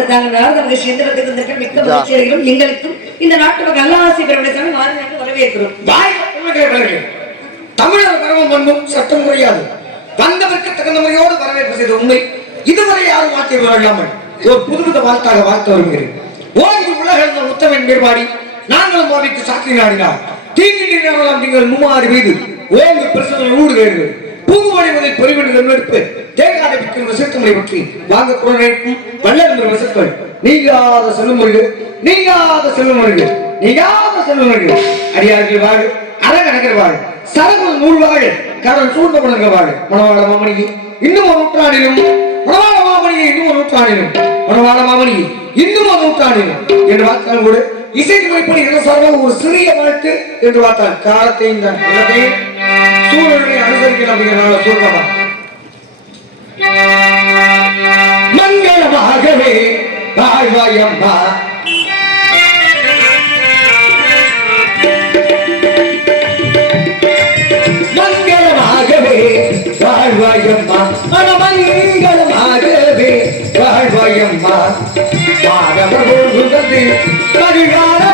வந்திருக்காங்க. நாரத மகிழ்ச்சி எந்திரத்துக்கு வந்திருக்க மிக்க மகிழ்ச்சியர்களும் எங்களுக்கும் இந்த நாட்டு மக்கள் நல்ல ஆசை பெறவுடைய சாமி வாருங்கள் வரவேற்கிறோம். வாய் உலகை வளர்கள் தமிழர் பரவம் பண்பும் சட்டம் குறையாது வந்தவருக்கு தகுந்த முறையோடு வரவேற்பு செய்த உண்மை இதுவரை யாரும் மாற்றியவர் இல்லாமல் ஒரு புதுவித வாழ்த்தாக வாழ்த்து வருகிறேன். ஓய்வு உலக உத்தமன் மேற்பாடி நாங்களும் பாவிக்கு சாட்சி நாடினார் தீங்கு நீராடலாம் நீங்கள் மும்மாறு மீது. ஓய்வு பிரசனை ஊடுகிறீர்கள் பூங்குமணி முதல் பெருமிடுதல் நெருப்பு தேகாத விற்கிற வசத்தமுறை பற்றி வாங்க குழந்தைக்கும் வல்லறிஞர் வசத்தல் நீங்காத செல்லுமுறைகள் நீங்காத செல்லுமுறைகள் நீங்காத செல்லுமுறைகள் அடியார்கள் வாழு அரகணகர் வாழு சரகு நூல் வாழு கடன் சூழ்ந்த குழந்தைகள் வாழு மணவாள மாமணிக்கு இன்னும் ஒரு நூற்றாண்டிலும் மணவாள மாமணியை இன்னும் ஒரு நூற்றாண்டிலும் மணவாள மாமணியை இன்னும் ஒரு நூற்றாண்டிலும். என்று பார்த்தால் கூட இசை வைப்படி சார்பாக ஒரு சிறிய வாழ்த்து என்று பார்த்தால் காலத்தையும் தான் சூழல் அனுசரிக்கணும் அப்படிங்கிறனால சொல்றமா மங்களமாகவே வாழ்வாயம்மா. மங்களமாகவே வாழ்வாயம்மா. மனமங்கலமாகவே வாழ்வாயம்மா. மாதவர் போகுதது பரிகாரம்மா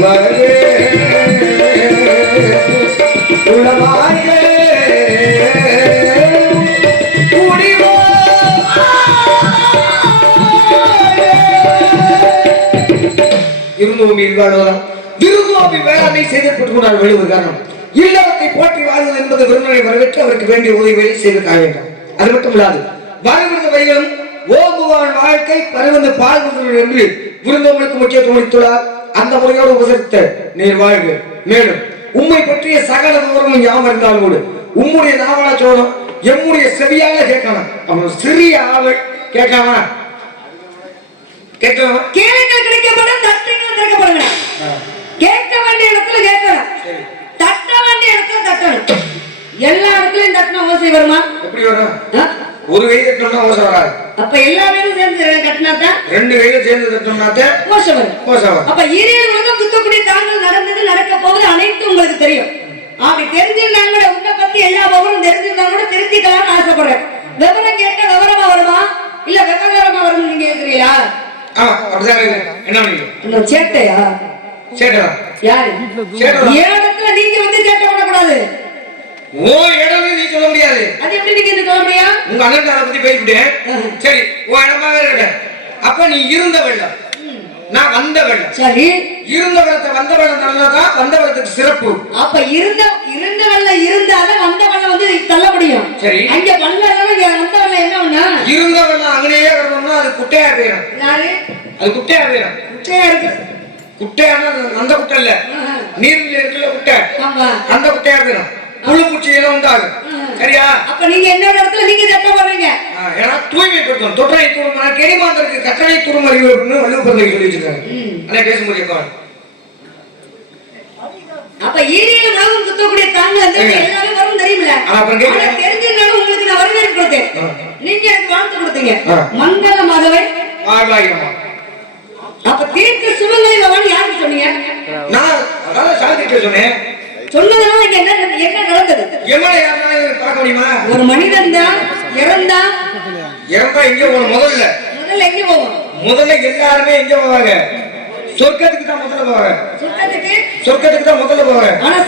செல்வரே உளமாயே குடிவா இருந்தோம் வாழ்வதாம் விருதுவாபி வேளாண்மை செய்தப்பட்டு கொண்டால் காரணம். இல்லறத்தை போற்றி வாழ்வது என்பது விருந்தனை வரவேற்று அவருக்கு வேண்டிய உதவிகளை செய்து காய வேண்டும். அது மட்டும் இல்லாது வரவிருந்த வைகளும் ஓங்குவான் வாழ்க்கை பருவந்த பால் முதல்வர் என்று விருந்தவர்களுக்கு முக்கியத்துவம் அளித்துள்ளார். அந்த முறையோடு உபசரித்த நீர் வாழ்க. மேலும் உண்மை பற்றிய சகல விவரமும் ஞாபகம் இருந்தாலும் கூட உம்முடைய நாவலா சோழம் எம்முடைய செவியால கேட்கணும் அவன் சிறிய ஆளு கேட்காம கேட்கலாம்? கேளுங்கள் கிடைக்கப்படும் தட்டுங்கள் திறக்கப்படும் கேட்க வேண்டிய இடத்துல கேட்கணும் சரி தட்ட வேண்டிய இடத்துல தட்டணும் எல்லா இடத்துலயும் தட்டின ஓசை வருமா எப்படி வரும் ஆ? ஒரு கையில தட்டோம்னா ஓசை வராது அப்ப எல்லா பேரும் சேர்ந்து கட்டினா தான் ரெண்டு கையில சேர்ந்து தட்டோம்னாத்த ஓசை வரும் ஓசை வரும் அப்ப ஈரேழு உலகம் சுத்தக்கூடிய தாங்கள் நடந்தது நடக்க அனைத்தும் உங்களுக்கு தெரியும். அப்படி தெரிஞ்சிருந்தாங்க கூட உன்னை பத்தி எல்லா விவரம் தெரிஞ்சிருந்தாங்க கூட தெரிஞ்சுக்கலாம்னு ஆசைப்படுறேன். விவரம் கேட்க விவரமா வருமா? இல்ல விவகாரமா வரும்னு நீங்க கேக்குறீங்களா? அப்படிதான். என்ன சேட்டையா? சேட்டா யாரு? சேட்டா ஏன் இடத்துல நீங்க வந்து சேட்டை பண்ணக்கூடாது ஓ இடம்னு நீ சொல்ல முடியாது அது எப்படி நீங்க இந்த சொல்ல முடியும் உங்க அண்ணன் அதை பத்தி பேசிவிட்டேன் சரி உன் இடமாக இருக்கட்டும் அப்ப நீ இருந்த வெள்ளம் நான் வந்த வெள்ளம் சரி இருந்த வெள்ளத்தை வந்த வெள்ளம் நல்லதான் வந்த வெள்ளத்துக்கு சிறப்பு. அப்ப இருந்த இருந்த வெள்ளம் இருந்தாதான் வந்த வெள்ளம் வந்து தள்ள முடியும். சரி. அங்க இங்க வந்த வெள்ளம் என்ன ஒண்ணா? இருந்த வெள்ளம் அங்கேயே கிடந்தோம்னா அது குட்டையா போயிடும் யாரு? அது குட்டையா போயிடும் குட்டையா இருக்கு. குட்டையான அந்த குட்டை இல்ல. நீர்ல குட்டை. அந்த குட்டையா போயிடும் புழு பூச்சி எல்லாம் உண்டாகும். சரியா? அப்ப நீங்க என்னோட இடத்துல நீங்க போடுறீங்க ஆ, ஏன்னா தூய்மைப்படுத்தும் தொட்டனை தூர்மனா கெரிமாந்தருக்கு கட்டளை தூர்மறிவு அப்படின்னு சொல்லி வச்சிருக்காங்க அண்ணா பேசும்போது அப்ப ஈரியில உலகம் சுத்தக்கூடிய தாங்க வந்து ஏங்க. எல்லாமே வரும் தெரியுமில்ல? தெரிஞ்சிருந்தாலும் உங்களுக்கு நான் வரவேற்பு கொடுத்தேன். நீங்க எனக்கு வாழ்த்து கொடுத்தீங்க. மங்கள மாதவை. அப்ப தீர்க்க சுமங்கலி பகவான் யாருக்கு சொன்னீங்க? நான் அதான் சாதிக்க சொன்னேன். சொன்னதுனால இங்க என்ன என்ன நடந்தது? எமனை யாருனாலும் பார்க்க முடியுமா? ஒரு மனிதன் தான் இறந்தா? இறந்தா எங்க போகணும். முதல்ல. முதல்ல எங்க போவோம் முதல்ல எல்லாருமே எங்க போவாங்க? சொர்க்கத்துக்கு தான் முதல்ல போவாங்க சொர்க்கத்துக்கு? சொர்க்கத்துக்கு தான் முதல்ல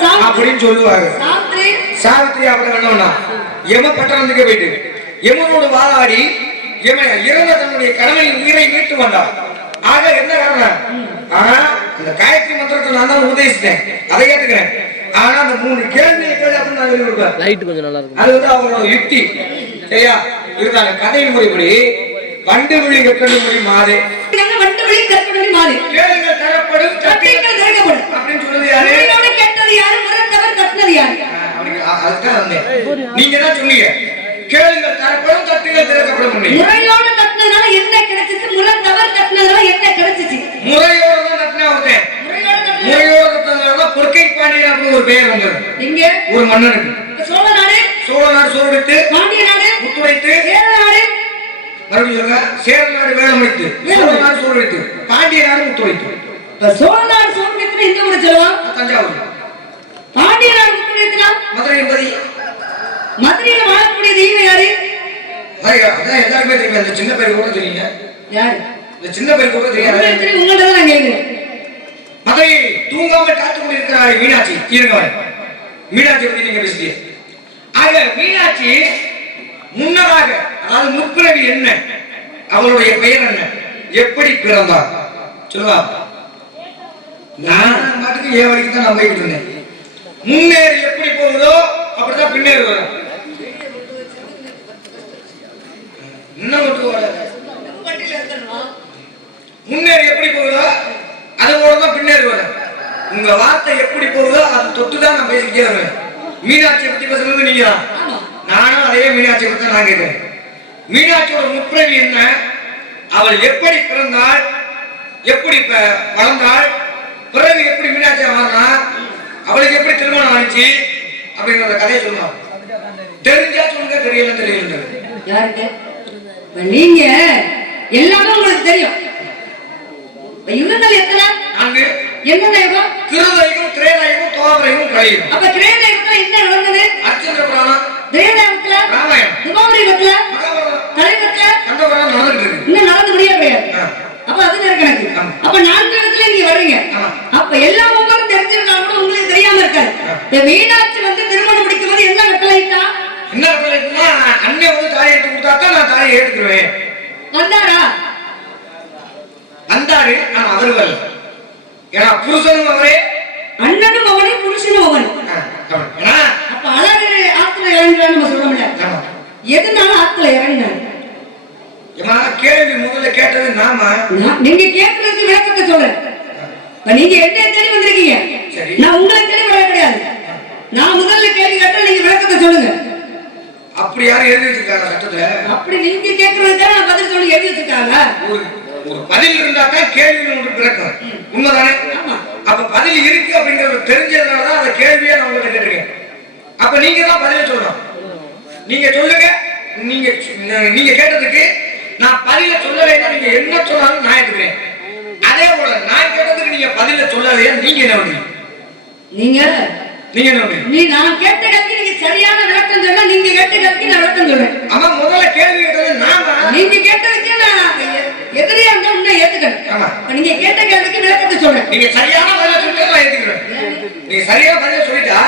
சாப்பிட்டு அப்படின்னு சொல்லுவாங்க சாவித்திரி? அப்படி வேணும்னா யம பட்டணத்துக்கு போயிட்டு யமனோடு வாதாடி யம இறந்த தன்னுடைய கணவனின் உயிரை மீட்டு வந்தான் ஆக என்ன காரணம்? ஆனா இந்த காயத்ரி மந்திரத்தை நான் தான் உபதேசித்தேன். அதை ஏத்துக்கிறேன். ஆனா அந்த மூணு கேள்வியை கேள்வி அப்படின்னு நான் சொல்லி கொடுப்பேன். லைட் கொஞ்சம் நல்லா இருக்கும். அது வந்து அவங்களோட யுக்தி. சரியா? இருந்தாங்க கதை முறைப்படி வண்டு விழி கற்கண்டு மொழி மாறு. வண்டு விழி கற்கண்டு மாறு. கேளுங்கள் தரப்படும் சட்டைகள் தரப்படும் அப்படின்னு சொல்றது யாரு? கேட்டது யாரு? மறந்தவர் கட்டினது யாரு? நீங்க தான் சொன்னீங்க. கேளுங்கள் தரப்படும் தட்டுகள் திறக்கப்படும் முறையோட தட்டினதுனால என்ன கிடைச்சிச்சு? முறை தவறு தட்டினதுனால என்ன கிடைச்சிச்சு? முறையோட தான் தட்டினா ஒருத்தன் முறையோட தட்டினதுனால பொற்கை ஒரு பெயர் வந்தது. இங்க ஒரு மன்னனுக்கு. சோழ நாடு. சோழ நாடு சோழெடுத்து மறுபடியும் சொல்லுங்க சேர நாடு வேலமைத்து சோழ நாடு சோழடித்து பாண்டிய நாடு சோழ இந்த ஊரை சொல்லுவான் தஞ்சாவூர். பாண்டிய நாடு முக்கியத்துனா மதுரை என்பதி மதுரையில வாழக்கூடிய தெய்வம் யாரு? அதான் எல்லாருமே தெரியும் அந்த சின்ன பேர் கூட தெரியுங்க யாரு? இந்த சின்ன பேர் கூட தெரியாது உங்களுக்கு உங்கள்ட்ட தான் நான் கேட்கிறேன். மதுரை தூங்காமல் காத்து கொண்டிருக்கிறார் மீனாட்சி இருங்கவன் மீனாட்சி பத்தி நீங்க பேசுறீங்க ஆக மீனாட்சி முன்னதாக அதாவது முற்பிறவி என்ன அவளுடைய பெயர் என்ன எப்படி பிறந்தார் சொல்லுவா. நான் பாட்டுக்கு ஏன் வரைக்கும் தான் நான் போய்கிட்டு இருந்தேன் முன்னேறி எப்படி போகுதோ அப்படிதான் பின்னேறி வரும். இன்னும். முன்னேறி எப்படி போகுதோ அது தான் பின்னேறி வரும். உங்க வார்த்தை எப்படி போகுதோ அது தொட்டு தான் நான் பேசிக்கிட்டே வருவேன் மீனாட்சியை பத்தி பேசுறது நீங்க தான். நானும் அதே மீனாட்சியை பத்தி நான் கேட்கிறேன் மீனாட்சியோட முற்பிறவி என்ன? அவள் எப்படி பிறந்தாள்? எப்படி வளர்ந்தாள்? பிறகு எப்படி மீனாட்சி மாறினா அவளுக்கு எப்படி திருமணம் ஆனிச்சு? அப்படிங்கிற கதையை சொல்லலாம் தெரிஞ்சா சொல்லுங்க தெரியல தெரியல யாருக்கு? நீங்க எல்லாமே உங்களுக்கு தெரியும். இப்ப யுகங்கள் எத்தனை? நான்கு. என்னென்ன யுகம் கிருதையும் திரேதாயும் தோதரையும் கலையும் அப்ப கிரேதயுகத்துல என்ன நடந்தது? அர்ச்சந்திர புராணம் திரேதாயுகத்துல ராமாயணம் துபாவரி யுகத்துல மகாபாரதம். தலைவத்துல கண்டபுரம் நடந்துட்டு இருக்கு. இன்னும் நடந்து முடிய கிடையாது. அப்ப அது வேற கணக்கு ஆமா. அப்ப இடத்துல நீங்க வர்றீங்க. அப்ப எல்லா ஒவ்வொரும் தெரிஞ்சிருந்தா கூட உங்களுக்கு தெரியாம இருக்காது. மீனாட்சி வந்து திருமணம் முடிக்கும் போது என்ன கட்டளையிட்டா என்ன சொல்லிட்டுனா அண்ணன் வந்து தாயை எடுத்து கொடுத்தா தான் நான் தாயை ஏற்றுக்குருவேன் வந்தாரா? வந்தாரு ஆனா அவரு வரல. ஏன்னா புருஷனும் அவரே. அண்ணனும் அவனே புருஷனும் அவன். ஏன்னா அப்ப அழகு ஆத்துல இறங்குறான்னு நம்ம சொல்றோம்ல ஆமா. எதனால இறங்கினாரு? ஏம்மா, கேள்வி முதல்ல கேட்டது நாம? நீங்க கேட்கறதுக்கு விளக்கத்தை சொல்றேன். நீங்க என்ன தேடி வந்திருக்கீங்க. நான் உங்களை தேடி வர கிடையாது. நான் முதல்ல கேள்வி கேட்டா நீங்க விளக்கத்தை சொல்லுங்க. அப்படி யாரும் எழுதி வச்சிருக்காங்க சட்டத்துல அப்படி நீங்க கேட்கறதுக்காக நான் பதில் சொல்லி எழுதி வச்சிருக்காங்க ஒரு பதில் இருந்தா தான் கேள்வி ஒன்று பிறக்கும். உண்மைதானே. அப்ப பதில் இருக்கு அப்படிங்கறது தெரிஞ்சதுனால தான் அந்த கேள்வியை நான் உங்கள்ட்ட கேட்டிருக்கேன் அப்ப நீங்க தான் பதில சொல்லணும். நீங்க சொல்லுங்க நீங்க நீங்க கேட்டதுக்கு நான் பதில சொல்லலைன்னா நீங்க என்ன சொன்னாலும் நான் எடுத்துக்கிறேன் அதே போல நான் கேட்டதுக்கு நீங்க பதில சொல்லலையா நீங்க என்ன பண்ணுவீங்க நீங்க? நீங்க என்ன நீ நான் கேட்ட கேள்வி நீங்க சரியான விளக்கம் சொன்னா நீங்க கேட்ட நான் விளக்கம் சொல்றேன். ஆமா முதல்ல கேள்வி கேட்டது நான் தான்? நீங்க கேட்டதுக்கு நான் எதிரியா இருந்தா உன்னை ஏத்துக்கிறேன் ஆமா. நீங்க கேட்ட கேள்விக்கு விளக்கத்தை சொல்றேன். நீங்க சரியான பதில சொல்லிட்டு நான் ஏத்துக்கிறேன். நீங்க சரியான பதில சொல்லிட்டா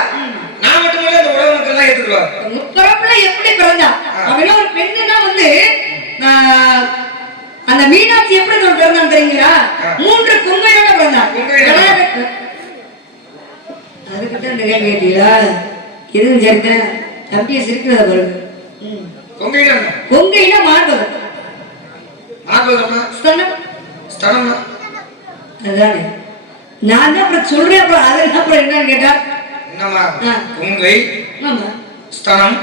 நான் மட்டும் இல்ல இந்த உலக மக்கள் எல்லாம் ஏத்துக்குவாங்க முப்பிறப்புல எப்படி பிறந்தா அப்படின்னா ஒரு பெண்ணுனா வந்து ஆஹ், அந்த மீனாட்சி எப்படி பிறந்தான் தெரியுங்களா? மூன்று கொங்கையோட பிறந்தா கொங்கையோட. அதுக்கிட்ட இந்த கேள்வி கேட்டீங்களா? இதுவும் சரிதான் தம்பியை சிரிக்கிறத பாருங்க? கொங்கைனா மார்பகம். அதானே. நான் தான் அப்புறம் சொல்றேன் அப்புறம் அது அப்புறம் என்னன்னு கேட்டா? என்னம்மா ஆ. கொங்கை ஸ்தனம்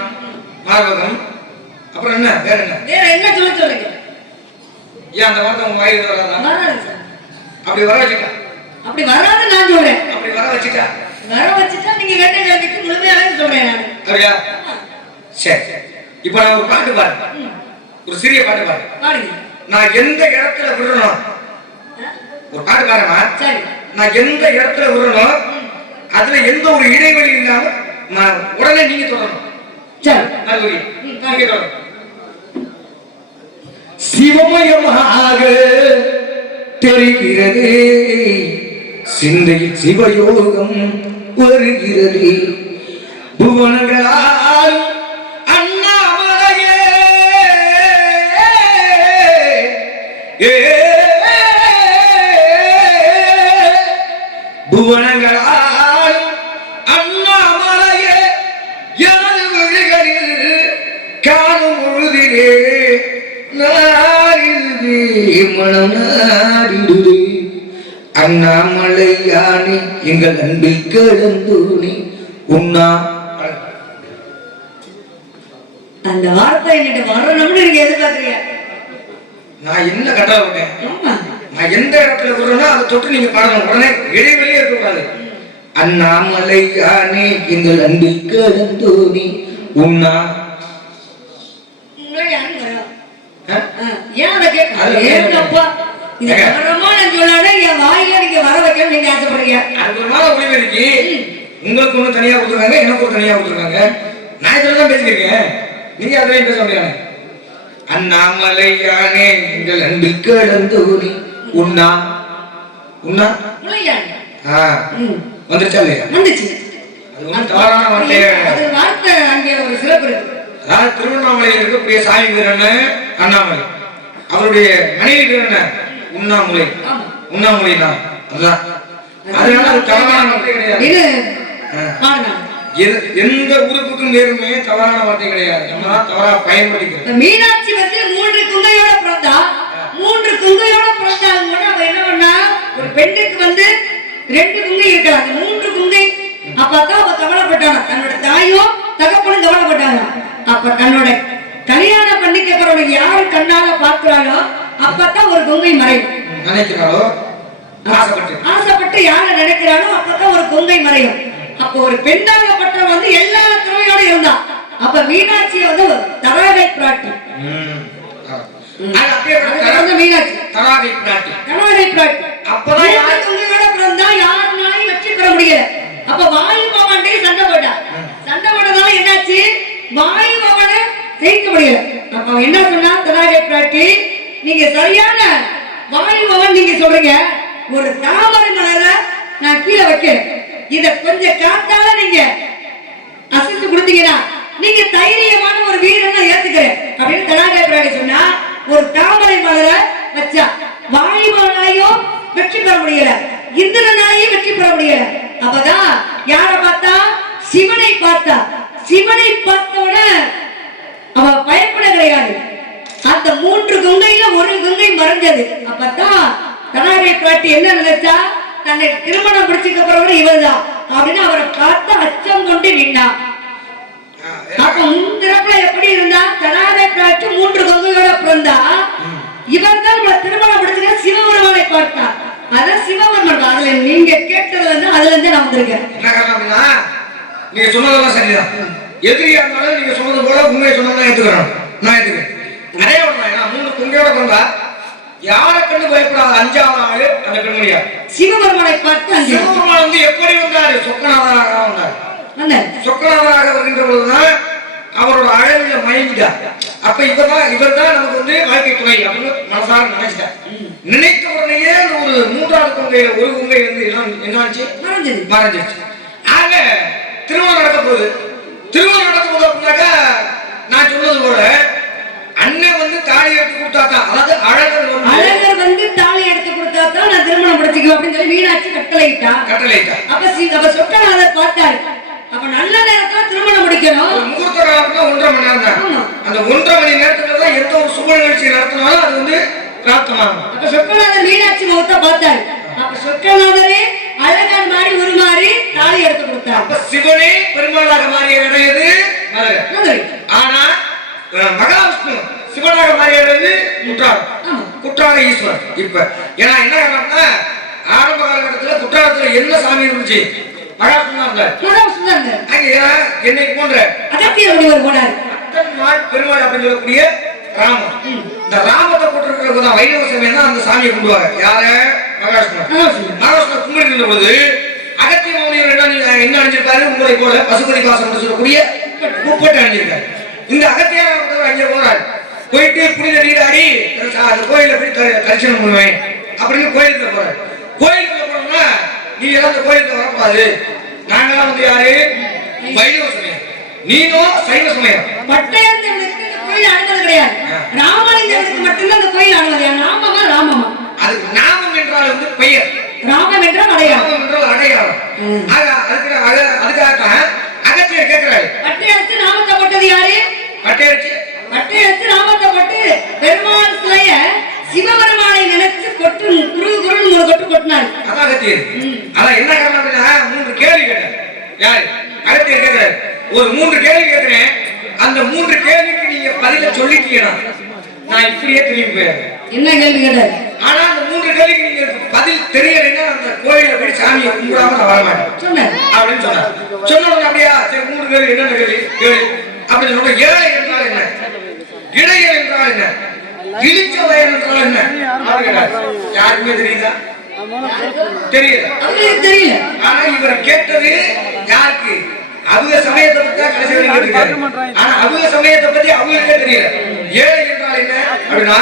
மார்பகம் அப்புறம் என்ன? வேற என்ன? வேற என்ன சொல்ல சொல்லுங்க. ஏன் அந்த வார்த்தை உங்க வாயில் வராதா? அப்படி வர வச்சுட்டா? அப்படி வராது நான் சொல்றேன். அப்படி வர வச்சுட்டா? வர வச்சுட்டா நீங்க கேட்ட கேள்விக்கு முழுமையாவே சொல்றேன் நான். அப்படியா சரி. இப்ப நான் ஒரு பாட்டு பாடு. ஒரு சிறிய பாட்டு பாடு. பாருங்க நான் எந்த இடத்துல விடணும் ஒரு பாட்டு பாருமா நான் எந்த இடத்துல விடணும் அதுல எந்த ஒரு இடைவெளி இல்லாம நான் உடனே நீங்க தொடரணும். சரி. ம், நீங்க தொடரணும். சிவமயமாக தெரிகிறது. சிந்தையில் சிவயோகம் வருகிறது. புவனங்களால் மனம் நாரிடுதே அண்ணாமலை யானே எங்கள் அன்பில் கிடந்தோனே உண்ணா. அந்த வார்த்தை என்கிட்ட வரணும்னு நீங்க எதிர்பார்க்கறீங்க? நான் என்ன கட்டளை விட்டேன் நான் எந்த இடத்துல விடுறேனோ அதை தொட்டு நீங்க பாடணும் உடனே இடைவெளியே இருக்கக்கூடாது. அண்ணாமலை யானே எங்கள் அன்பில் கடந்தோனி உண்ணா உங்களை யாரும் வரலாம் ஆ? ஆ, ஏன் கேட்க ஏங்கப்பா இது ஏங்க. வரமா நான் சொன்னாலே என் வாயில நீங்க வர வைக்கணும் நீங்க ஆசைப்படுறீங்க. அது ஒரு ஒளிவு இருக்கு. உங்களுக்கு ஒண்ணு தனியா கொடுத்துருக்காங்க எனக்கு ஒரு தனியா கொடுத்துருக்காங்க. நான் இதுல தான் பேசிக்கிறேன் நீங்க அதுலயும் பேச முடியாது அண்ணாமலை யானே எங்கள் அன்பில் கடந்தோனி உண்ணா? உண்ணா? முளையாங்க ஆ. வந்துருச்சா இல்லையா? வந்துச்சு. அது ஒன்றும் தவறான வார்த்தை அங்கே ஒரு சிறப்பு இருக்கு. அதாவது திருவண்ணாமலையில் இருக்கக்கூடிய சாமி வீரன் அண்ணாமலை அவருடைய மனைவி வீரன் உண்ணாமலை. உண்ணாமலை தான். அதுதான். அதனால அது தவறான வார்த்தை கிடையாது. எந்த உறுப்புக்கும் வேறுமே தவறான வார்த்தை கிடையாது. தவறா பயன்படுத்திக்கிறோம். இந்த மீனாட்சி வந்து மூன்று குங்கையோட பிறந்தா மூன்று குங்கையோட பிறந்தாலும் கூட அவ என்ன பண்ணா ஒரு பெண்ணுக்கு வந்து ரெண்டு குங்கை இருக்கலாம் அந்த மூன்று குங்கை அப்பதான் அவ கவலைப்பட்டாங்க தன்னோட தாயும் தகப்பனும் கவலைப்பட்டாங்க அப்ப தன்னோட கல்யாணம் பண்ணிக்க போறவங்க யாரு கண்ணால பாக்குறாளோ அப்பதான் ஒரு குங்கை மறையும். ஆசைப்பட்டு. யார நினைக்கிறானோ அப்பதான் ஒரு கொங்கை மறையும். அப்போ ஒரு பெண்ணாகப்பட்டவ வந்து எல்லா திறமையோட இருந்தா. அப்ப மீனாட்சியை வந்து தராகை பிராட்டி. மீனாட்சி. தராதை பிராட்டி. தராகை பிராட்டி. அப்பதான் யாரு- கொங்கையோட பிறந்தா யாருனாலையும் வெற்றி பெற முடியல அப்ப வாயு பவன்டே சண்டை போட்டா சண்டை போட்டதால என்னாச்சு வாயு பவனை ஜெயிக்க முடியல அப்ப அவன் என்ன சொன்னா தராகை பிராட்டி நீங்க சரியான வாயு நீங்க சொல்றீங்க. ஒரு தாமரை மலரை நான் கீழே வைக்கிறேன் இத கொஞ்சம் காத்தால நீங்க அசைத்து கொடுத்தீங்கன்னா நீங்க தைரியமான ஒரு வீரன் ஏத்துக்கிறேன். அப்படின்னு தலாகை சொன்னா ஒரு தாமரை மலரை வச்சா வாயுமலாயும் வெற்றி பெற முடியல. இந்திரனாயும் வெற்றி பெற முடியல. அப்பதான் யார பார்த்தா? சிவனை பார்த்தா. சிவனை பார்த்தோட அவ பயப்பட கிடையாது. அந்த மூன்று கங்கையில ஒரு கங்கை மறைஞ்சது. அப்பதான் தனாரை பிராட்டி என்ன நினைச்சா? தன்னை திருமணம் முடிச்சுக்க போறவங்க இவர்தான் அப்படின்னு அவரை பார்த்து அச்சம் கொண்டு நின்னா அப்ப முன்திறப்புல எப்படி இருந்தா? தனாரை பிராட்டி மூன்று கங்கையோட பிறந்தா? இவர் தான் நம்மள திருமணம் முடிச்சுக்க சிவபெருமானை பார்த்தா அதான் சிவபெருமான். அதுல நீங்க கேட்டதுல இருந்து அதுல இருந்து நான் வந்திருக்கேன் நீங்க சொன்னதெல்லாம் சரிதான். எதிரியா இருந்தாலும் நீங்க சொன்னது போல உண்மையை சொன்னதை ஏத்துக்கிறேன் நான் ஏத்துக்கிறேன். நிறைய ஒண்ணு மூணு குங்கையோட பிறந்தா யாரை கண்டு பயப்படாத அஞ்சாவது ஆளு அந்த பெண்மணியா? சிவபெருமானை பார்த்து சிவபெருமான் வந்து எப்படி வந்தாரு? சொக்கநாதராக வந்தார். சொக்கநாதராக வருகின்ற பொழுதுதான் அவரோட அழகுல மயங்கிட்டார் அப்ப இவர்தான் இவர் தான் நமக்கு வந்து வாழ்க்கை துணை அப்படின்னு மனசார நினைச்சிட்டார். நினைத்த உடனேயே ஒரு மூன்றாவது குங்கையில ஒரு குங்கை வந்து என்ன என்னாச்சு மறைஞ்சது மறைஞ்சிருச்சு. ஆக திருமணம் நடக்க போகுது. திருமணம் நடக்க போகுது அப்படின்னாக்கா நான் சொன்னது போல அண்ணன் வந்து தாலி எடுத்து கொடுத்தா தான் அதாவது அழகர் வந்து அழகர் வந்து தாலி எடுத்து கொடுத்தா தான் நான் திருமணம் முடிச்சுக்குவேன் அப்படின்னு சொல்லி மீனாட்சி கட்டளையிட்டா. கட்டளையிட்டா. அப்ப அப்ப சொக்கநாதர் பார்த்தாரு. அப்ப நல்ல நேரத்துல திருமணம் முடிக்கணும். முகூர்த்த காலத்துல ஒன்றரை மணி நேரம் தான். அந்த ஒன்றரை மணி நேரத்துல தான் எந்த ஒரு சுப நிகழ்ச்சி நடத்தினாலும் அது வந்து பிராப்தமாகும். அப்ப சொக்கநாதர் மீனாட்சி முகத்தை பார்த்தாரு. அப்ப சொக்கநாதரே அழகன் மாதிரி உருமாறி தாலி எடுத்து கொடுத்தாரு. அப்ப சிவனே பெருமாளாக மாறிய இடம் எது. ஆனா மகாவிஷ்ணு சிவனாக மாறிய இடம் எது குற்றாலம். குற்றால ஈஸ்வரர் இப்ப ஏன்னா என்ன காரணம்னா ஆரம்ப காலகட்டத்துல குற்றாலத்துல என்ன சாமி இருந்துச்சு? மகாவிஷ்ணு இருந்தார். மகாவிஷ்ணு என்னை போன்ற முனிவர் போனாரு. அத்தன்மாள் பெருமாள் அப்படின்னு சொல்லக்கூடிய ராமம் இந்த ராமத்தை போட்டிருக்கிறது தான் வைணவ சமயம் தான் அந்த சாமியை கொண்டுவாங்க யார? மகாவிஷ்ணு மகாவிஷ்ணு. கும்பிடுகின்ற பொழுது அகத்திய மௌனியர் என்ன என்ன அணிஞ்சிருக்காரு? உங்களை போல பசுபதி பாசம் சொல்லக்கூடிய முப்பட்டு அணிஞ்சிருக்காரு. இந்த அகத்தியார் அங்கே போறாரு போயிட்டு புனித நீராடி அந்த கோயில போய் தரிசனம் பண்ணுவேன். அப்படின்னு கோயிலுக்கு போறாரு. கோயிலுக்குள்ள போனோம்னா நீ எல்லாம் அந்த கோயிலுக்கு வரக்கூடாது. நாங்கெல்லாம் வந்து யாரு? வைணவ சமயம். நீனும் சைவ சமயம். இந்த கோயில் அனுமதி கிடையாது. ராமலிங்கத்துக்கு மட்டும்தான் இந்த கோயில் ராமமா ராமமா? அதுக்கு நாமம் என்றால் வந்து பெயர். ராமம் என்றால் அடையாளம். என்றால் அடையாளம். ம். ஆக அதுக்கு அக- அதுக்காகத்தான் அகத்தியர் கேட்கிறாரு பட்டயத்து நாமத்தை போட்டது யாரு? பட்டையடிச்சு பட்டயத்து நாமத்தை போட்டு பெருமாள் சிலைய சிவபெருமானை நினைச்சு கொட்டு குரு குருன்னு மூணு கொட்டு கொட்டினாரு. அதான் அகத்தியர். அதான் என்ன காரணம் மூன்று கேள்வி கேட்டார். யாரு? அகத்தியர் கேட்கிறாரு ஒரு மூன்று கேள்வி கேட்கிறேன் அந்த மூன்று கேள்விக்கு நீங்க பதில சொல்லிட்டீங்கன்னா நான் இப்படியே திரும்பி போயிடுறேன். என்ன கேள்வி கேட்டாரு ஆனா அந்த மூன்று கேள்விக்கு நீங்க பதில் தெரியலைன்னா அந்த கோயில போய் சாமியை கும்பிடாம நான் வரமாட்டேன் சொன்னார் அப்படின்னு சொன்னார் சொன்ன உடனே அப்படியா? சரி மூணு கேள்வி என்ன கேள்வி? கேள்வி அப்படின்னு சொன்ன ஏழை என்றால் என்ன? இடையர் என்றால் என்ன? இழிச்ச வயல் என்றால் என்ன. யாருக்குமே தெரியுதா? தெரியல. தெரியல. ஆனா இவர் கேட்டது யாருக்கு? அவங்க சமயத்தை பத்தி தான் கடைசி வரைக்கும் கேட்டிருக்காரு. ஆனா அவங்க சமயத்தை பத்தி அவங்களுக்கே தெரியல. ஏழை என்றால் என்ன அப்படின்னா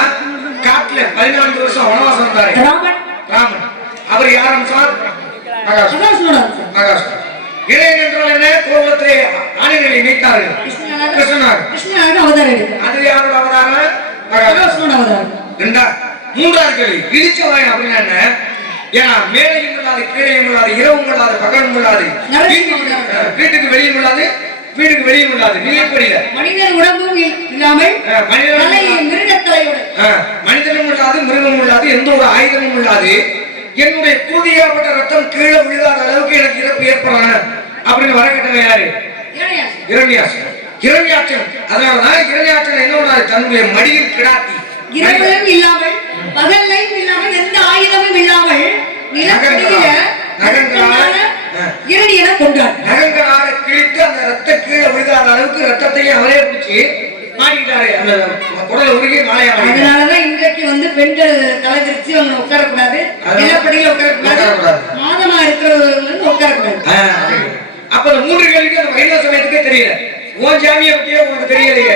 காட்டுல பதினான்கு வருஷம் வனவாசம் இருந்தாரு. ராமன். ராமன். அவர் யார் அம்சம் மகாவிஷ்ணு அதான் சொன்னார் மகாவிஷ்ணு இறைவன் என்றால் என்ன கோபுரத்திலே ஆணைகளை நீத்தார்கள் கிருஷ்ணனார் கிருஷ்ணனாக அவதாரம் அது யாரோட அவதாரம். ரெண்டா? மூன்றாவது கேள்வி. இடிச்சவாயன் அப்படின்னா என்ன? ஏன்னா மேலையும் இல்லாது கீழையும் இல்லாது இரவும் இல்லாது பகலும் இல்லாது வீட்டுக்கு வெளியும் இல்லாது வீட்டுக்கு வெளியும் இல்லாது நிலைப்படியில மனிதர் உடம்பும் இல்- இல்லாமல் அஹ், மனிதனும் தலை இல்லாது- மிருகத்தலையுடன் அஹ், மனிதனும் இல்லாது மிருகமும் இல்லாது எந்த ஒரு ஆயுதமும் இல்லாது என்னுடைய குருதியாப்பட்ட ரத்தம் கீழே விழுகாத அளவுக்கு எனக்கு இறப்பு ஏற்படணும் அப்படின்னு வரக்கட்டவன் யாரு. இரண்யாசன். இரண்யாட்சன் அதனாலதான் இரண்யாட்சன் என்ன பண்ணாரு? தன்னுடைய மடியில் கிடாத்தி இரவிலும் இல்லாமல் பகல்லையும் இல்லாமல் எந்த ஆயுதமும் இல்லாமல் நிலப்படியில நகங்களால, ஆ. இரணியனை கொண்டார் நகங்களால கிழித்து அந்த ரத்த கீழே விழுகாத அளவுக்கு ரத்தத்தையும் அவரே பிடிச்சி மாட்டிக்கிட்டாரு. அந்த குடலை உருகி மாலையா மாட்டிக்கிட்டாரு அதனாலதான் இன்றைக்கு வந்து பெண்கள் தலை விரிச்சு அவங்க உட்காரக்கூடாது. நிலப்படியில உட்காரக்கூடாது. மாதமா இருக்கிறவங்க உட்காரக்கூடாது. அப்ப அந்த மூன்று கேள்விக்கு அந்த சமயத்துக்கே தெரியல. உன் ஜாமியை பத்தியே உனக்கு தெரியலையே.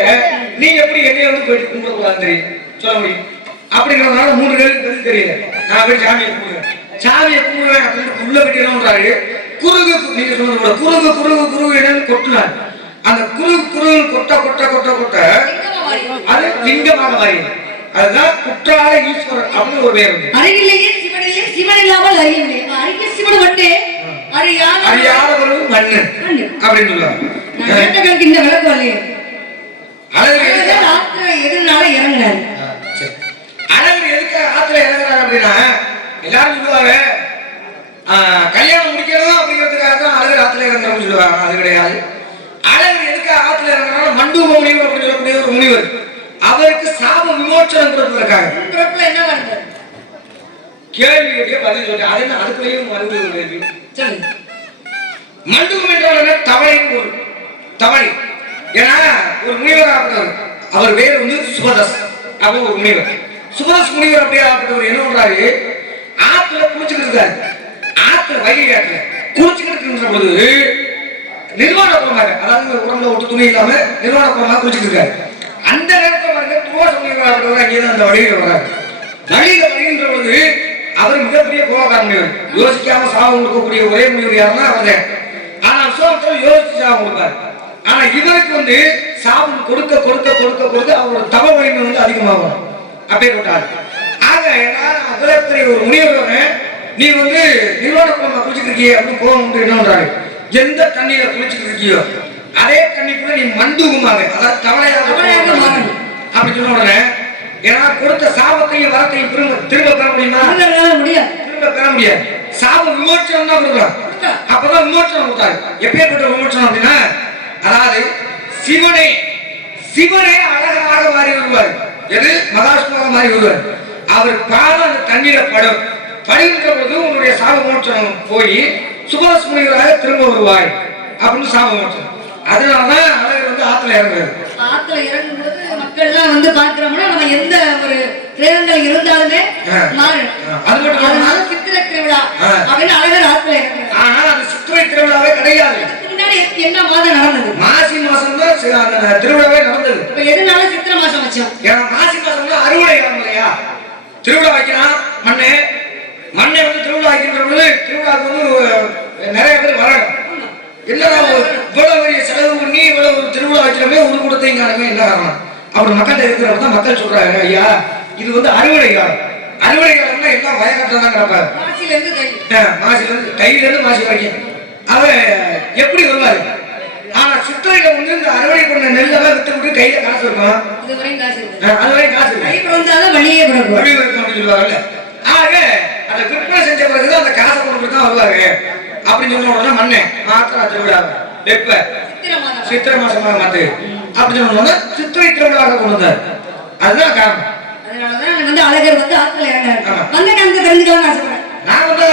நீ எப்படி என்னைய வந்து போயிட்டு கும்பிடக்கூடாதுன்னு தெரியும்? சொல்ல முடியும். அப்படிங்கிறதுனால மூன்று கேள்வி பதில் தெரியல. நான் போய் சாமியை கும்பிடுவேன். கும்பிடுவேன் அப்படின்னு உள்ள கட்டிடணுன்றாரு குறுகு நீங்க சொன்னது போல குறுகு குறுகு குறுகு கொட்டினார். அந்த குறுகு குறுகு கொட்ட கொட்ட கொட்ட கொட்ட அது லிங்கமாக மாறியது அதுதான் குற்றால ஈஸ்வரர் அப்படின்னு ஒரு பேர் அருகிலேயே சிவனிலே சிவன் இல்லாமல் அறியவில்லை. அருகில் சிவன் அறியாத அறியாதவரும் மண்ணு. அப்படின்னு சொல்லுவாங்க. இந்த விளக்கு அழகு அழகர் இறங்கினாரு. சரி. அழகர் எதுக்கு ஆத்துல இறங்குறாங்க அப்படின்னா எல்லாரும் சொல்லுவாங்க. கல்யாணம் முடிக்கணும் அப்படிங்கிறதுக்காக தான் அழகர் ஆத்துல இறங்குறோம்னு சொல்லுவாங்க. அது கிடையாது. அழகர் எதுக்கு ஆத்துல இறங்குறாங்க மண்டூப முனிவர் அப்படின்னு சொல்லக்கூடிய ஒரு முனிவர் அவருக்கு சாப விமோச்சனம் பிறப்புல என்ன வருது கேள்வி கேட்க பதில் சொல்லி அது என்ன அதுக்குள்ளேயும் ஒரு கேள்வி? சொல்லுங்க. மண்டூபம் என்றால் தவளைன்னு ஒரு தவளை. ஏன்னா ஒரு முனிவர் ஆகப்பட்டவர் அவர் பேர் வந்து சுபதஸ். அப்படின்னு ஒரு முனிவர். சுபதஸ் முனிவர் அப்படியே ஆகப்பட்டவர் என்ன பண்றாரு? ஆத்துல குளிச்சுக்கிட்டு இருக்காரு. ஆத்துல வைகை ஆத்துல குளிச்சுக்கிட்டு இருக்கின்ற பொழுது நிர்வாண குளமாக அதாவது உடம்புல ஒட்டு துணி இல்லாம நிர்வாண குளமாக குளிச்சுட்டு இருக்காரு. அந்த நேரத்தில் பாருங்க துரோச முனிவர் அங்கே தான் அந்த வழியில் வர்றாரு. வழியில வருகின்ற பொழுது அவர் மிகப்பெரிய கோபக்கார யோசிக்காம சாபம் கொடுக்கக்கூடிய ஒரே முனிவர் யாருன்னா அவர். ஆனா விஸ்வாமித்திரர் யோசிச்சு சாபம் கொடுப்பாரு. ஆனா இவருக்கு வந்து சாபம் கொடுக்க கொடுக்க கொடுக்க கொடுக்க அவரோட தவ வலிமை வந்து அதிகமாகும். அப்பேற்பட்டார் ஆக அகலத்திரை ஒரு முனிவர் நீ வந்து நிர்வாண குளமா குளிச்சுட்டு இருக்கியே அப்படின்னு கோபம் என்னன்றாரு எந்த தண்ணியில குளிச்சுட்டு இருக்கியோ அதே தண்ணிக்குள்ள நீ மண்டூகமாக அதாவது தவளையாக மாறணும். அப்படி சொன்ன உடனே ஏன்னா கொடுத்த சாபத்தையும் வரத்தையும் திரும்ப திரும்ப பெற முடியுமா? முடியாது. திரும்ப பெற முடியாது. சாப விமோச்சனம் தான் கொடுக்கலாம். அப்பதான் விமோச்சனம் கொடுத்தாரு எப்பேற்பட்ட விமோச்சனம் அப்படின்னா அதாவது சிவனே சிவனே அழகாக மாறி வருவார். எது? மகாவிஷ்ணுவாக மாறி வருவார். அவர் பாதம் அந்த தண்ணீர படும். படுகின்ற பொழுது உன்னுடைய சாப விமோச்சனம் போய் சுபாஷ் முனிவராக திரும்ப வருவாய் அப்படின்னு சாப விமோச்சனம் அதனாலதான் அழகர் வந்து ஆத்துல இறங்குறாரு. ஆத்துல இறங்கும்போது மக்கள் எல்லாம் வந்து பாக்குறோம்னா நம்ம எந்த ஒரு கிரகங்கள் இருந்தாலுமே அது மட்டும் அதனால சித்திர திருவிழா. அப்படின்னு அழகர் ஆத்துல இறங்குறாரு. ஆனா அது சித்திரை திருவிழாவே கிடையாது. என்ன மாதம் நடந்தது? மாசி மாசம் தான் திருவிழாவே நடந்தது. எதனால சித்திர மாசம் வச்சோம்? ஏன்னா மாசி மாசம் தான் அறுவடை காலம் இல்லையா? திருவிழா வைக்கிறான் மண்ணு. மண்ணை வந்து திருவிழா வைக்கின்ற பொழுது திருவிழாவுக்கு வந்து நிறைய பேர் வரணும் என்னடா ஒரு இவ்வளவு பெரிய செலவு பண்ணி இவ்வளவு திருவிழா வைக்கிறோமே ஒரு கூட்டத்தையும் காணுமே என்ன காரணம்? அப்படி மக்கள்கிட்ட இருக்கிறப்ப தான் மக்கள் சொல்றாங்க ஐயா இது வந்து அறுவடை காலம். அறுவடை காலம்னா எல்லாம் வயக்காட்டில் தான் கிடப்பாரு மாசில இருந்து கை மாசில இருந்து மாசி வரைக்கும் அவ எப்படி வருவாரு? ஆனா சித்திரையில வந்து இந்த அறுவடை பண்ண நெல்லெல்லாம் விட்டு விட்டு கையில காசு இருக்கும் இதுவரையும் காசு அப்படின்னு சொல்லுவாங்கல்ல. ஆக அதை விற்பனை செஞ்ச பிறகுதான் அந்த காசை கொண்டு தான் வருவாரு. அப்படின்னு சொன்ன உடனே மண்ணே மாத்திரா திருவிழா வெப்ப சித்திரை மாசமாக மாத்து. அப்படி சொன்னோம்னா சித்திரை திருவிழாக கொண்டு வந்தார். அதுதான் காரணம். அதனாலதான் வந்து அழகர் வந்து ஆத்துல இறங்காரு ஆமா. வந்த காரணத்தை தெரிஞ்சுக்கலாம்னு ஆசைப்படுறேன். நான் வந்தா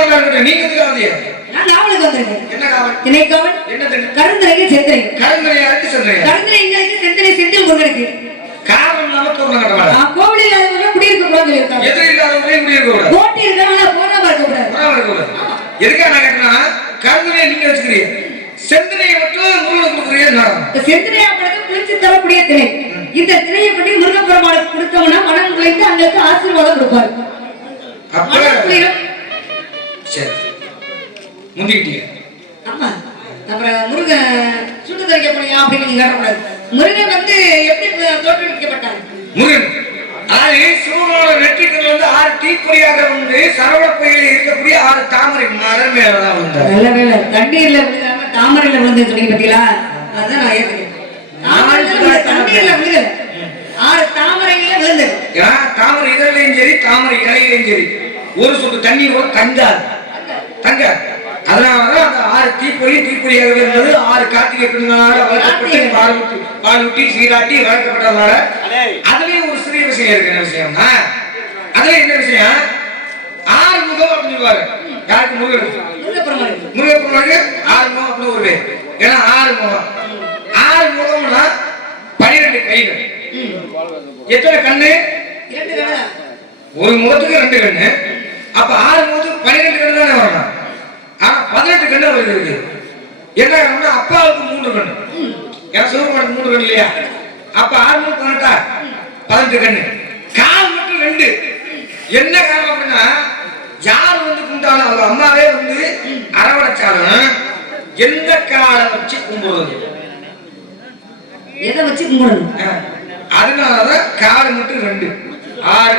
நீங்க எதுக்கு வந்தீங்க? கருந்தரைக்கு செந்திரை கருந்தனையாருக்கு சொல்றீங்க கருந்தரை எங்களுக்கு செந்திரை செந்தில் முருகனுக்கு. காரணம் இல்லாம தோண கட்ட மாட்டேன் நான் கோவிலில் இல்லாதவங்க குடியிருக்க கூடாது இருக்காங்க. எதிரி இல்லாதவங்களே முடிய கூடாது. இருக்க எதுக்காக நான் கேட்டேன்னா கருந்தனையை நீங்க வச்சுக்கிறீங்க. செந்தனையை மட்டும் முருகனுக்கு கொடுக்குறீங்க நான் செந்திரையா படத்தை குளிச்சு தரக்கூடிய திணை. இந்த திணையை பற்றி முருகப்பெருமானுக்கு கொடுத்தோம்னா மனம் குலைந்து அங்களுக்கு ஆசீர்வாதம் கொடுப்பாரு. சரி. முந்திக்கிட்டீங்க. ஆமா. அப்புறம் முருகன் சுட்டு தரிக்க போனியா அப்படின்னு நீங்க கேட்டக்கூடாது. முருகன் வந்து எப்படி தோற்றுவிக்கப்பட்டார்? முருகன். அதாவது சிவனோட நெற்றிகள் வந்து ஆறு தீப்பொறியாக வந்து சரவண பகுதியில் இருக்கக்கூடிய ஆறு தாமரை மரம் மேலதான் வந்தார் நல்ல வேலை. தண்ணீர்ல விழுகாம தாமரையில விழுந்து சொன்னீங்க பாத்தீங்களா அதான் நான் ஏத்துக்கிறேன் தாமரையில விழுந்து, தண்ணீர்ல விழுகல ஆறு தாமரையில விழுந்தது. ஏன்னா தாமரை இதழையும் சரி தாமரை இலையிலையும் சரி ஒரு சொட்டு தண்ணி கூட தங்காது தங்காது அதனாலதான் அந்த ஆறு தீப்பொறி தீப்பொறியாக இருந்தது. ஆறு கார்த்திகை பெண்களால வளர்க்கப்பட்டு பால் ஊட்டி பால் ஊட்டி சீராட்டி வளர்க்கப்பட்டதுனால அதுலயும் ஒரு சிறிய விஷயம் இருக்கு. என்ன விஷயம்னா அதுல என்ன விஷயம்? ஆறு முகம் அப்படின்னு சொல்லுவாரு. யாருக்கு முருகன் முருகப்பெருமான் முருகப்பெருமானுக்கு. ஆறு முகம் அப்படின்னு ஒரு பேர். ஏன்னா ஆறு முகம். ஆறு முகம்னா பனிரெண்டு கைகள். எத்தனை கண்ணா. ஒரு முகத்துக்கு ரெண்டு கண்ணு. அப்ப ஆறு முகத்துக்கு பன்னிரெண்டு கண்ணு தானே வரணும் ஆனா பதினெட்டு கண்ணு அவருக்கு இருக்கு என்ன அப்பாவுக்கு மூன்று கண்ணு. ஏன்னா சிவபெருமானுக்கு மூன்று கண்ணு இல்லையா? அப்ப ஆறு மூணு பதினெட்டா பதினெட்டு கண்ணு. கால் மட்டும் ரெண்டு. என்ன காரணம் அப்படின்னா யார் வந்து கும்பிட்டாலும் அவங்க அம்மாவே வந்து அரவணைச்சாலும் எந்த காலை வச்சு கும்பிடுறது? எதை வச்சு கும்பிடணும் அதனாலதான் கால் மட்டும் ரெண்டு. ஆறு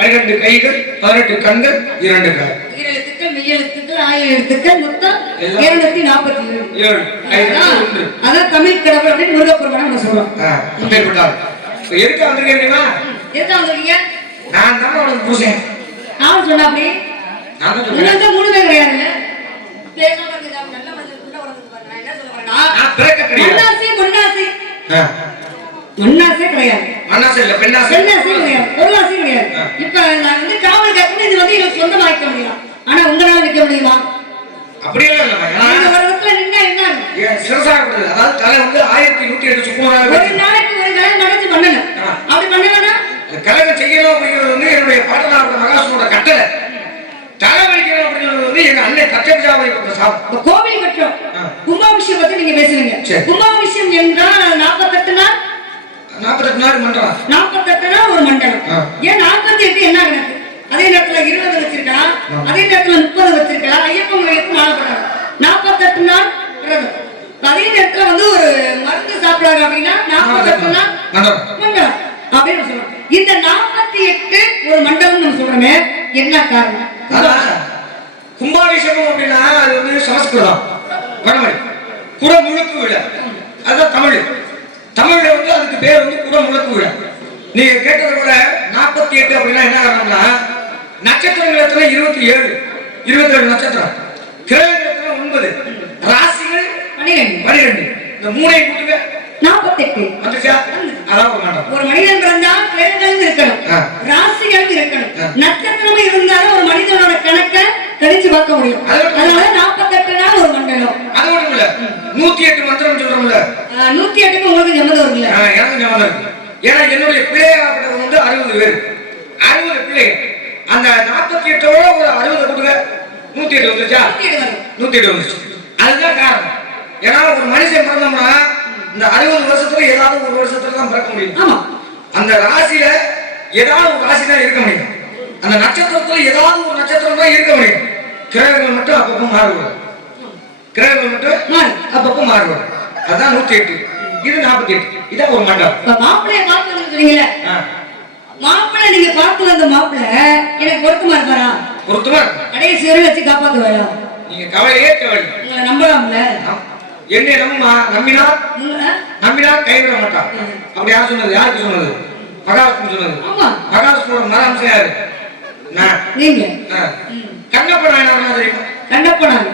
பன்னிரெண்டு கைகள் பதினெட்டு கண்கள் இரண்டு கால். தமிழ் கடவுள் அப்படின்னு முருகப்பெருமானை சொல்றோம். எதுக்கு வந்திருக்கேன் தெரியுமா? எதுக்கு வந்திருக்கீங்க? நான் தான் உனக்கு புருஷன் நான் சொன்ன அப்படி. நான் தான் சொல்றேன். உங்களுக்கு மூணு பேர் கிடையாதுல்ல பேசாம நல்ல மனுஷன் உள்ள வர்றது பாருங்க. நான் என்ன சொல்ல வரேன்னா, கிடையாது. மண்ணாசை பொன்னாசை ஆ, மண்ணாசை கிடையாது. மண்ணாசை இல்ல பெண்ணாசை. பெண்ணாசை கிடையாது பொருளாசை கிடையாது. இப்ப நான் வந்து காவல் கேட்கணும் இது வந்து எனக்கு சொந்தமாக்க முடியும் ஆனா உங்களால நிக்க முடியுமா? ஏன்னா நீங்க ஒரு இடத்துல நின்னா என்ன? என் சிரசாகப்படுது அதாவது தலை வந்து ஆயிரத்தி நூத்தி எட்டு சுக்குமாராக ஒரு நாளைக்கு ஒரு கலை நடந்து பண்ணணும் அப்படி பண்ணலன்னா? கலகம் செய்யணும் அப்படிங்கிறது வந்து என்னுடைய பாட்டனாரோட மகாசனோட கட்டளை. தலை வலிக்கணும் அப்படிங்கிறது வந்து எங்க அண்ணன் தச்சபிஜாவை இப்ப கோவில் கட்டுறோம். ஆ. கும்பாபிஷேகம் பத்தி நீங்க பேசுறீங்க. கும்பாபிஷேகம் என்றால் நாற்பத்தெட்டு நாள்? நாற்பத்தெட்டு நாள் நாற்பத்தெட்டு நாள் ஒரு மண்டலம். ஏன் நாற்பத்தி எட்டு என்ன கணக்கு அதே நேரத்துல இருபது வச்சிருக்கலாம். அதே நேரத்துல முப்பது வச்சிருக்கலாம் ஐயப்பன் கோயிலுக்கு நாலு பண்ணலாம் நாற்பத்தெட்டு நாள் விரதம் இப்ப அதே நேரத்துல வந்து ஒரு மருந்து சாப்பிடுறாங்க அப்படின்னா நாற்பத்தெட்டு நாள் மண்டலம். அப்படின்னு சொல்றோம். இந்த நாற்பத்தி எட்டு ஒரு மண்டலம் நம்ம சொல்றோமே என்ன காரணம்? கும்பாபிஷேகம் அப்படின்னா அது வந்து சமஸ்கிருதம். வடமொழி குடமுழுக்கு விழா. அதுதான் தமிழ். தமிழ்ல வந்து அதுக்கு பேர் வந்து குடமுழுக்கு விழா நீங்க கேட்டதை விட நாற்பத்தி எட்டு அப்படின்னா என்ன காரணம்னா நட்சத்திரங்களத்துல இருபத்தி ஏழு இருபத்தி ஏழு நட்சத்திரம். கிரகங்களத்துல ஒன்பது ராசிகள் பனிரெண்டு. பனிரெண்டு. இந்த மூணையும் கூட்டுங்க. நாற்பத்தெட்டு. ஒரு மனிதன் பிறந்தால் கிரகங்களும் இருக்கணும். ராசிகளும் இருக்கணும். நட்சத்திரமும் இருந்தாலும் ஒரு மனிதனோட கணக்கை கணிச்சு பார்க்க முடியும். அதனால நாற்பத்தெட்டு நாள் ஒரு மண்டலம் நூத்தி எட்டு மந்திரம் சொல்றோம்ல. நூத்தி எட்டுக்கு உங்களுக்கு ஜமதம் ஆ, எனக்கு ஞாபகம் இருக்கு. ஏன்னா என்னுடைய வந்து அறுபது பேர். அறுபது பிள்ளைகள் அந்த நாற்பத்தி எட்டோட ஒரு அறுபது கொடுங்க நூத்தி எட்டு வந்துச்சா? நூத்தி எட்டு அதுதான் காரணம். ஏன்னா ஒரு மனுஷன் பிறந்தோம்னா இந்த அறுபது வருஷத்துல ஏதாவது ஒரு வருஷத்துல தான் பிறக்க முடியும். ஆமா. அந்த ராசியில ஏதாவது ஒரு ராசி தான் இருக்க முடியும். அந்த நட்சத்திரத்துல ஏதாவது ஒரு நட்சத்திரம் தான் இருக்க முடியும். கிரகங்கள் மட்டும் அப்பப்போ மாறுபடும். கிரகங்கள் மட்டும். அப்பப்போ மாறுபடும். அதுதான் நூத்தி எட்டு இது நாற்பத்தி எட்டு இதான் ஒரு மண்டலம் மாப்பிள்ளைய ஆ, மாப்பிள்ளை நீங்க பார்த்து வந்த மாப்பிள்ளை எனக்கு பொருத்தமா இருப்பாரா? பொருத்தமா கடைசி வரை வச்சு காப்பாத்துவாரா? நீங்க கவலையே கவலை உங்களை நம்பலாம்ல? என்னை நம்புமா நம்பினா உங்களை நம்பினா கைவிட மாட்டான். அப்படி யார் சொன்னது? யாருக்கு சொன்னது? மகாலட்சுமி சொன்னது. மர அம்சம் யாரு? நீங்க. கண்ணப்ப நாயனார் தெரியுமா? கண்டப்பனாங்க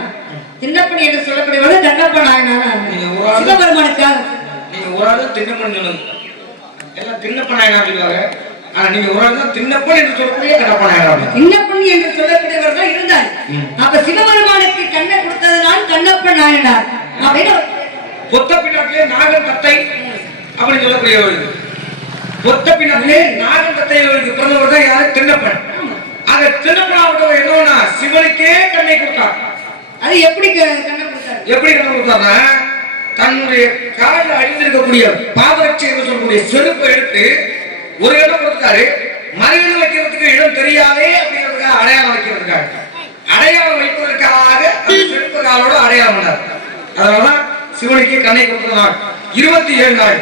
சின்னப்பணி என்று சொல்லக்கூடியவர் கண்ணப்ப நாயனார் சிவபெருமானுக்காக. நீங்க ஒரு ஆள் சொல்லுங்க எல்லாம் திண்ணப்பன் நாயனா சொல்லுவாங்க ஆனா நீங்க ஒரு ஆள் திண்ணப்பன் என்று சொல்லக்கூடிய கண்ணப்பன் நாயனா சின்னப்பணி என்று சொல்லக்கூடியவர் தான் இருந்தார். அப்ப சிவபெருமானுக்கு கண்ணை கொடுத்ததுனால் கண்ணப்ப நாயனார். பொத்த பின்னாட்டிலே நாகன் தத்தை அப்படின்னு சொல்லக்கூடியவர்கள் பொத்த பின்னாட்டிலே நாகன் தத்தைகளுக்கு பிறந்தவர் தான் யாரு? திண்ணப்பன் ஆக திண்ணப்பன் அவர்கள் என்னன்னா சிவனுக்கே கண்ணை கொடுத்தார். அது எப்படி கண்ணை கொடுத்தாரு? எப்படி கண்ணை கொடுத்தார்னா தன்னுடைய காலில் அணிந்திருக்கக்கூடிய பாதரட்சை என்று சொல்லக்கூடிய செருப்பை எடுத்து ஒரு இடம் கொடுத்தாரு. மறு இடம் வைக்கிறதுக்கு இடம் தெரியாதே அப்படிங்கிறதுக்காக அடையாளம் வைக்கிறதுக்காக. அடையாளம் வைப்பதற்காக அந்த செருப்பு காலோட அடையாளம் பண்ணார் அதனாலதான் சிவனுக்கு கண்ணை கொடுத்த நாள் இருபத்தி ஏழு நாள்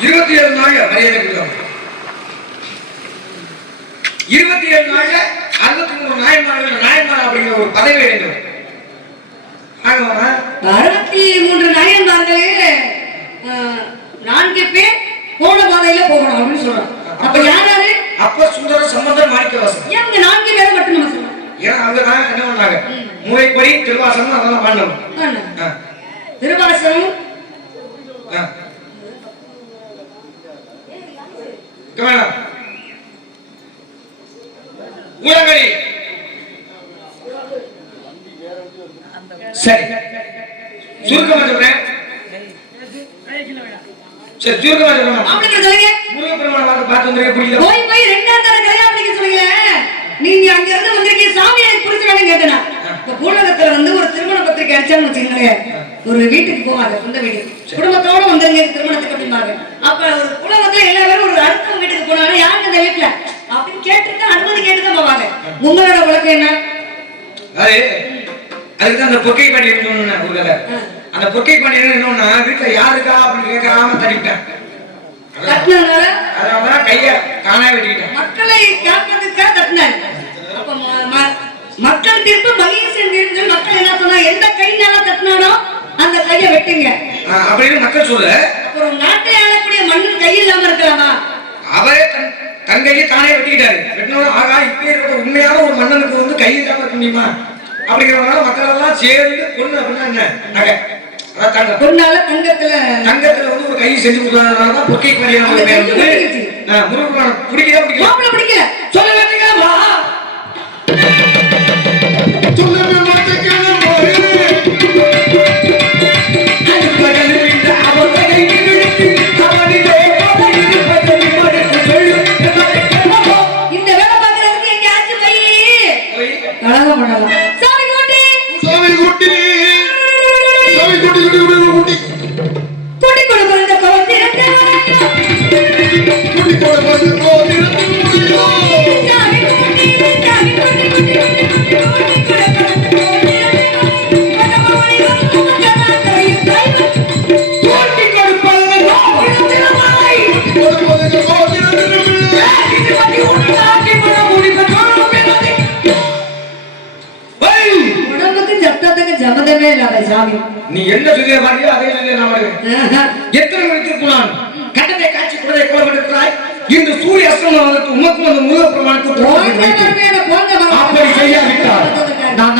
இருபத்தி ஏழு நாள் மரியாதை கொடுத்தாங்க இருபத்தி ஏழு நாள்ல அறுபத்தி மூணு நாயன்மார்கள் நாயன்மார் அப்படிங்கிற ஒரு பதவி ஆகவனா அறுபத்தி மூன்று நாயன்மார்களே நான்கு பேர் போன பாதையில போகணும் அப்படின்னு சொல்றோம் அப்ப யார் யாரு? அப்ப சுந்தர சம்பந்தர் மாணிக்கவாசன். இங்க நான்கு பேரை மட்டும் நம்ம சொல்றோம். ஏன்னா தான் என்ன பண்ணாங்க? முறைப்படி திருவாசனம் அதெல்லாம் திருவாசகம். ஊழங்கடி சரி. சுருக்கமா சொல்றேன். சரி சுருக்கமா சொல்றேன் முருகப்பெருமான பார்த்து பார்த்து வந்திருக்க புரியல போய் போய் ரெண்டாம் தர கல்யாணம் சொல்லுங்க நீங்க அங்க இருந்து வந்திருக்கீங்க சாமி எனக்கு பிடிச்ச வேணும் கேட்டனா இப்ப பூலகத்துல வந்து ஒரு திருமண பத்திரிக்கை அடிச்சான்னு வச்சுக்கோங்களேன். ஒரு வீட்டுக்கு போவாங்க சொந்த வீட்டுக்கு குடும்பத்தோட வந்துருங்க திருமணத்துக்கு அப்படிம்பாங்க அப்ப ஒரு உலகத்துல எல்லா பேரும் ஒரு அடுத்த வீட்டுக்கு போனாலும் யாருக்கு அந்த வீட்டுல? அப்படின்னு கேட்டுட்டு அனுமதி கேட்டு தான் போவாங்க உங்களோட வழக்கம் என்ன? அது அதுக்கு தான் அந்த பொக்கை சொன்னேன் ஒரு கதை அந்த பொக்கை பாண்டியன் என்னன்னா வீட்டுல யாருக்கா அப்படின்னு கேட்காம தள்ளிவிட்டேன் கட்டினதுனால? அதனால கைய தானே வெட்டிக்கிட்டேன் மக்களை காக்கிறதுக்காக கட்டினாங்க அப்ப ம- ம- மக்கள் தீர்ப்பு மகேசன் தீர்ப்பு மக்கள் என்ன சொன்னா எந்த கைனால கட்டினானோ அந்த கையை வெட்டுங்க. அப்படின்னு மக்கள் சொல்ல. அப்புறம் நாட்டை ஆளக்கூடிய மன்னன் கை இல்லாம இருக்கலாமா? அவரே தன் கையை தானே வெட்டிக்கிட்டாரு. வெட்டினோட ஆகா இப்ப இருக்கிற உண்மையான ஒரு மன்னனுக்கு வந்து கை இல்லாம இருக்க முடியுமா? அப்படிங்கிறதுனால மக்கள் எல்லாம் சேர்ந்து பொண்ணு அப்படின்னா என்ன? நகை பொண்ணால தங்கத்துல தங்கத்துல வந்து ஒரு கை செஞ்சு கொடுத்ததுனால தான் பொக்கை. ஆஹ் முருகன் பிடிக்கல. வேண்டியதா இந்த வேலை பாக்குறதுக்கு எங்கேயாச்சும் போய் கலகம் பண்ணலாம். சாமி கூட்டி கூட்டி நீ என்ன சொல்லிய மாதிரியோ அதே சொல்லிய நான் எத்தனை மணிக்கு நான் கடனை காட்சி குழந்தை இன்று சூரிய அஸ்தமனம் உமக்கும் அந்த முருக பிரமாணத்துக்கு அப்படி செய்யாவிட்டால் நான்